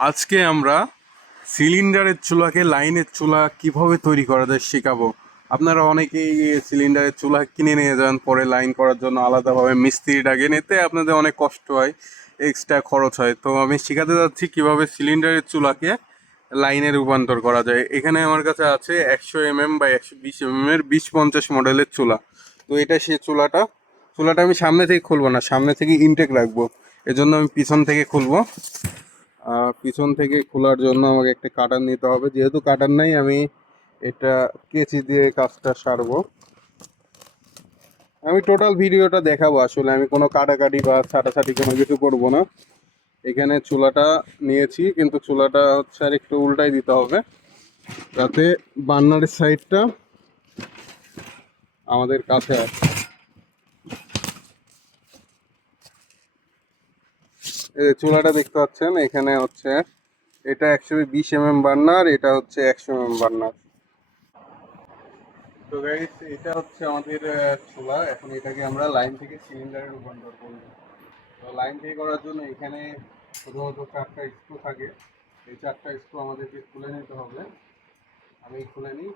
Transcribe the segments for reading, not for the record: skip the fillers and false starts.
আজকে আমরা সিলিন্ডারের চুলাকে লাইনের চুলা কিভাবে তৈরি করা যায় শেখাবো। আপনারা অনেকেই সিলিন্ডারের চুলা কিনে নিয়ে যান, পরে লাইন করার জন্য আলাদাভাবে মিস্ত্রি ডাকেন, এতে আপনাদের অনেক কষ্ট হয়, এক্সট্রা খরচ হয়। তো আমি শেখাতে যাচ্ছি কিভাবে সিলিন্ডারের চুলাকে লাইনে রূপান্তর করা যায়। এখানে আমার কাছে আছে 100 mm বা 120 mm এর 2050 মডেলের চুলা। তো এটা সেই চুলাটা আমি সামনে থেকে খুলবো না, সামনে থেকে ইনটেক রাখবো। এজন্য আমি পিছন থেকে খুলবো। পিছন থেকে খোলার জন্য আমাকে একটা কাটার নিতে হবে, যেহেতু কাটার নাই আমি এটা কেচি দিয়ে কাজটা সারবো। আমি টোটাল ভিডিওটা দেখাবো, আসলে আমি কোনো কাটাকাটি বা ছাটাছাটি কোনো কিছু করবো না। এখানে চুলাটা নিয়েছি, কিন্তু চুলাটা হচ্ছে আর একটু উল্টাই দিতে হবে যাতে বার্নারের সাইডটা আমাদের কাছে আসে। এই যে চুলাটা দেখতে পাচ্ছেন, এখানে হচ্ছে এটা 120 mm বার্নার, এটা হচ্ছে 100 mm বার্নার। তো গাইস, এটা হচ্ছে আমাদের চুলা। এখন এটাকে আমরা লাইন থেকে সিলিন্ডারে রূপান্তর করব। তো লাইন থেকে করার জন্য এখানে প্রথমত 4টা স্ক্রু থাকে। এই 4টা স্ক্রু আমাদেরকে খুলে নিতে হবে। আমি খুলে নিই।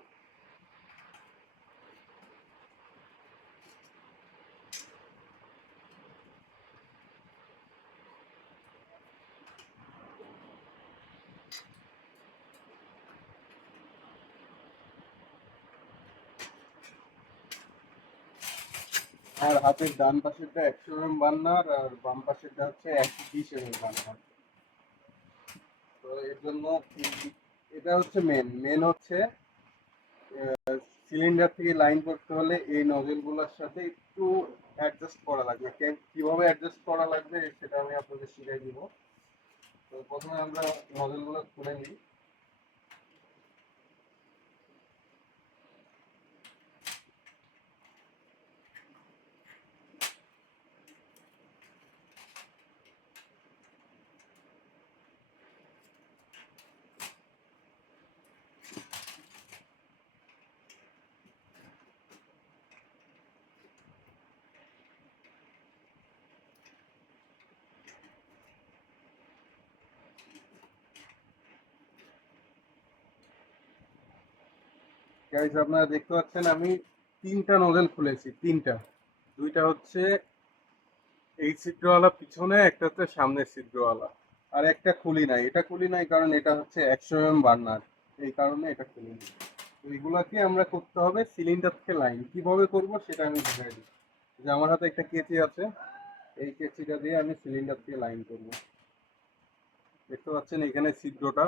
আর হাতের ডান পাশেরটা 100 mm বার্নার, আর বাম পাশেরটা হচ্ছে 120 mm বার্নার। তো এর জন্য এটা হচ্ছে মেন হচ্ছে সিলিন্ডার থেকে লাইন করতে হলে এই নজলগুলোর সাথে একটু অ্যাডজাস্ট করা লাগবে। কিভাবে অ্যাডজাস্ট করা লাগবে সেটা আমি আপনাদের শিখিয়ে দিব। তো প্রথমে আমরা নজলগুলো খুলে নিই। গাইজ, আপনারা দেখতে পাচ্ছেন আমি 3টা নজল খুলেছি, 3টা। 2টা হচ্ছে এই ছিদ্রওয়ালা পিছনে, একটা হচ্ছে সামনের ছিদ্রওয়ালা। আর একটা খুলি নাই, এটা খুলি নাই কারণ এটা হচ্ছে 100 mm বার্নার, এই কারণে এটা খুলি নাই। তো এগুলাকে আমরা করতে হবে সিলিন্ডার থেকে লাইন। কিভাবে করব সেটা আমি দেখাই দিই। যে আমার হাতে একটা কেচি আছে, এই কেচিটা দিয়ে আমি সিলিন্ডার থেকে লাইন করব। দেখতে পাচ্ছেন এখানে ছিদ্রটা,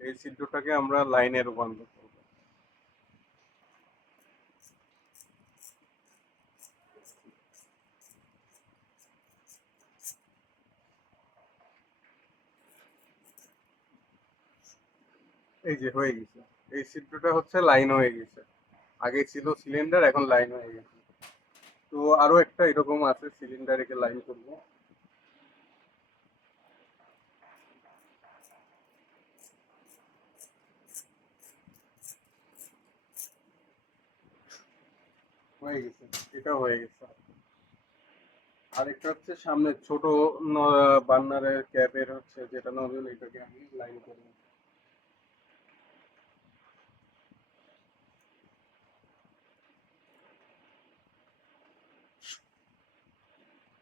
এই ছিদ্রটাকে আমরা লাইনে রূপান্তর করব। এই যে হয়ে গেছে, এই ছিদ্রটা হচ্ছে লাইন হয়ে গেছে। আগে ছিল সিলিন্ডার, এখন লাইন হয়ে গেছে। তো আরো একটা এরকম আছে, সিলিন্ডারে লাইন করব। হয়ে গেছে, এটাও হয়ে গেছে। আরেকটা হচ্ছে সামনে ছোট বার্নারের ক্যাপের হচ্ছে যেটা নজল, এটাকে আমি লাইন করব।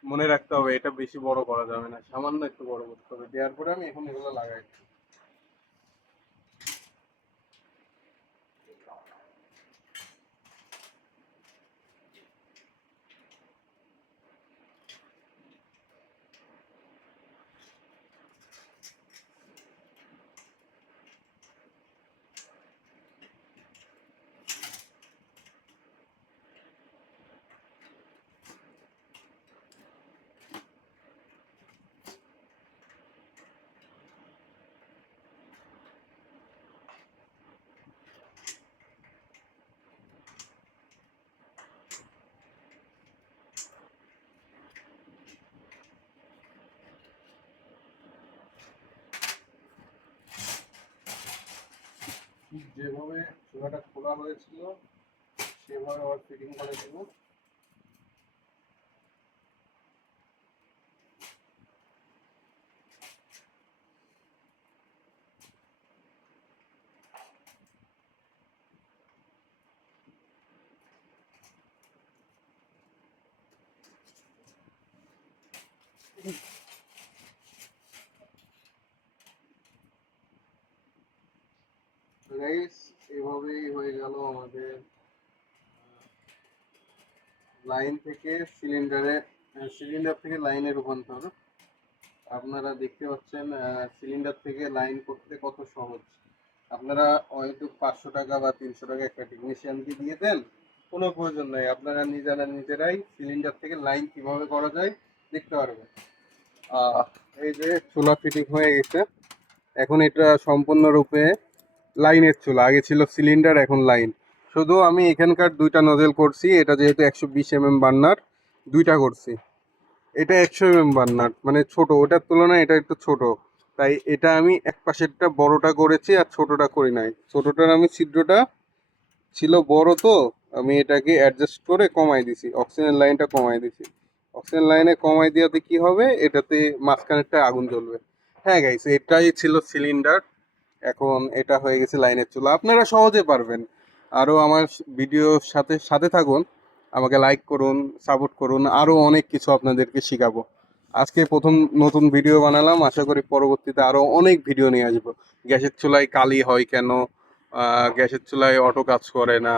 মনে রাখতে হবে এটা বেশি বড় করা যাবে না, সামান্য একটু বড় করতে হবে। দেওয়ার পরে আমি এখন এগুলো লাগাই। যেভাবে চুলাটা খোলা হয়েছিল সেভাবে আবার ফিটিং করে দেব। গাইস, এভাবেই হয়ে গেল আমাদের লাইন থেকে সিলিন্ডারে, সিলিন্ডার থেকে লাইনে রূপান্তর। আপনারা দেখতে পাচ্ছেন সিলিন্ডার থেকে লাইন করতে কত সহজ। আপনারা হয়তো 500 টাকা বা 300 টাকা একটা টেকনিশিয়ানকে দিয়ে দেন, কোনো প্রয়োজন নাই, আপনারা নিজেরাই সিলিন্ডার থেকে লাইন কিভাবে করা যায় দেখতে পারবেন। আহ, এই যে চুলা ফিটিং হয়ে গেছে, এখন এটা সম্পূর্ণরূপে লাইনের চুলা। আগে ছিল সিলিন্ডার, এখন লাইন। শুধু আমি এখানকার দুইটা নজেল করছি, এটা যেহেতু 120 mm বার্নার, দুইটা করছি। এটা 100 mm বার্নার, মানে ছোট, ওটার তুলনায় এটা একটু ছোট, তাই এটা আমি এক পাশেরটা বড়টা করেছি আর ছোটটা করি নাই। ছোটটার আমি ছিদ্রটা ছিল বড়, তো আমি এটাকে অ্যাডজাস্ট করে কমাই দিছি, অক্সিজেন লাইনটা কমাই দিছি। অক্সিজেন লাইনে কমাই দেওয়াতে কি হবে, এটাতে মাঝখানেরটা আগুন জ্বলবে। হ্যাঁ গাইস, এটাই ছিল সিলিন্ডার, এখন এটা হয়ে গেছে লাইনের চুলা। আপনারা সহজে পারবেন। আরও আমার ভিডিওর সাথে সাথে থাকুন, আমাকে লাইক করুন, সাপোর্ট করুন, আরও অনেক কিছু আপনাদেরকে শেখাবো। আজকে প্রথম নতুন ভিডিও বানালাম, আশা করি পরবর্তীতে আরও অনেক ভিডিও নিয়ে আসবো। গ্যাসের চুলায় কালি হয় কেন, গ্যাসের চুলায় অটো কাজ করে না,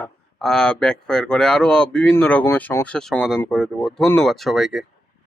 ব্যাকফায়ার করে, আরও বিভিন্ন রকমের সমস্যার সমাধান করে দেবো। ধন্যবাদ সবাইকে।